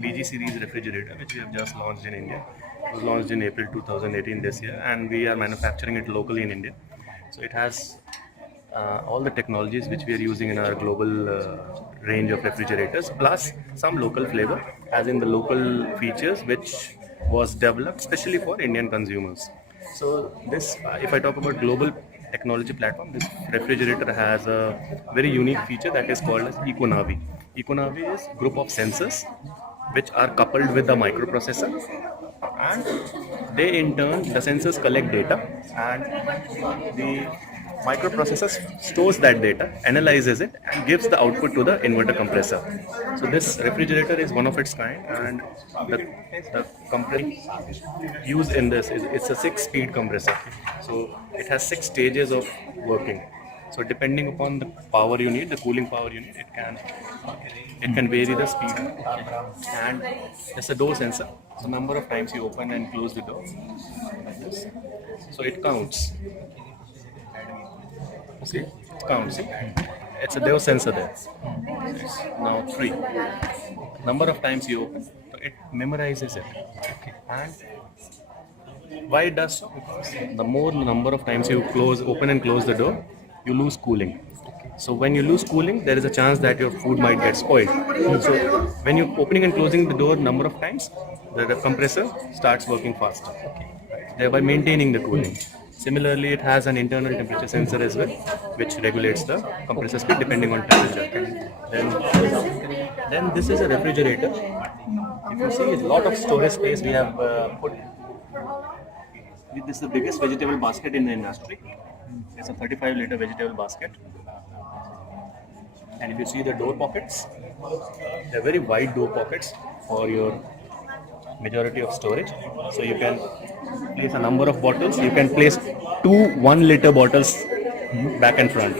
BG series refrigerator, which we have just launched in India. It was launched in April 2018 this year, and we are manufacturing it locally in India. So it has all the technologies which we are using in our global range of refrigerators, plus some local flavor, as in the local features which was developed specially for Indian consumers. So this, if I talk about global technology platform, this refrigerator has a very unique feature that is called as EcoNavi. EcoNavi is group of sensors which are coupled with a microprocessor, and they in turn, the sensors collect data, and the microprocessor stores that data, analyzes it, and gives the output to the inverter compressor. So this refrigerator is one of its kind, and the compressor used in this is, it's a 6-speed compressor. So it has 6 stages of working. So depending upon the power you need, the cooling power you need, it can vary the speed. And it's a door sensor. So number of times you open and close the door, like this. So it counts. See, it counts. See? It's a door sensor there. Now 3. Number of times you open, so it memorizes it. And why it does so? Because the more number of times you open and close the door, you lose cooling. So when you lose cooling, there is a chance that your food might get spoiled. So when you're opening and closing the door number of times, the compressor starts working faster, thereby maintaining the cooling. Similarly, it has an internal temperature sensor as well, which regulates the compressor speed depending on temperature. Then this is a refrigerator. If you see, a lot of storage space we have put. This is the biggest vegetable basket in the industry. It's a 35-liter vegetable basket. And if you see the door pockets, they're very wide door pockets for your majority of storage. So you can place a number of bottles. You can place 2 1-liter bottles back and front.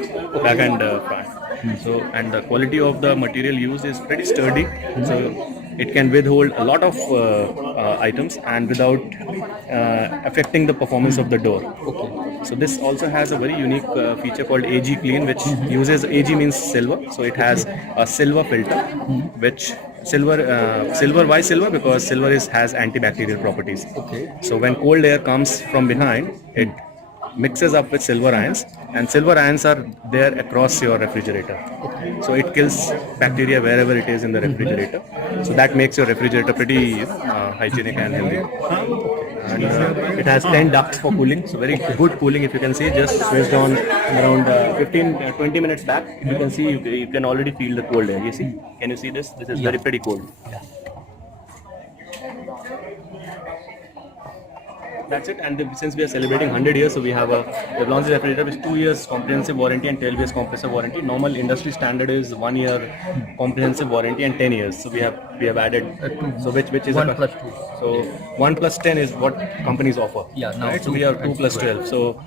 So, and the quality of the material used is pretty sturdy. So it can withhold a lot of items and without affecting the performance of the door. So this also has a very unique feature called AG Clean, which uses, AG means silver, so it has a silver filter, which silver, why silver? Because silver has antibacterial properties. So when cold air comes from behind, it mixes up with silver ions, and silver ions are there across your refrigerator. So it kills bacteria wherever it is in the refrigerator. So that makes your refrigerator pretty hygienic and healthy. And it has 10 ducts for cooling, so very good cooling. If you can see, just switched on around 20 minutes back, you can see, you can already feel the cold air. You see? Can you see this? This is very pretty cold. That's it. And since we are celebrating 100 years, so we have launched a refrigerator with 2 years comprehensive warranty and 12 years compressor warranty. Normal industry standard is 1 year comprehensive warranty and 10 years. So we have added 2. So which is 1 plus 2. So 1 plus 10 is what companies offer. Yeah. Now right? So we are 2 plus 12. So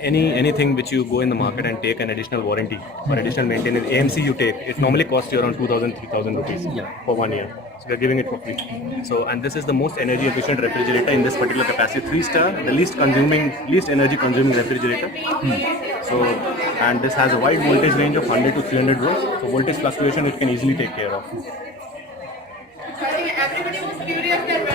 anything which you go in the market and take an additional warranty or additional maintenance, AMC you take, it normally costs you around 2,000-3,000 rupees for 1 year. So we are giving it for free. So, and this is the most energy efficient refrigerator in this particular capacity, 3-star, the least energy consuming refrigerator. So, and this has a wide voltage range of 100 to 300 volts. So voltage fluctuation it can easily take care of. Everybody was curious that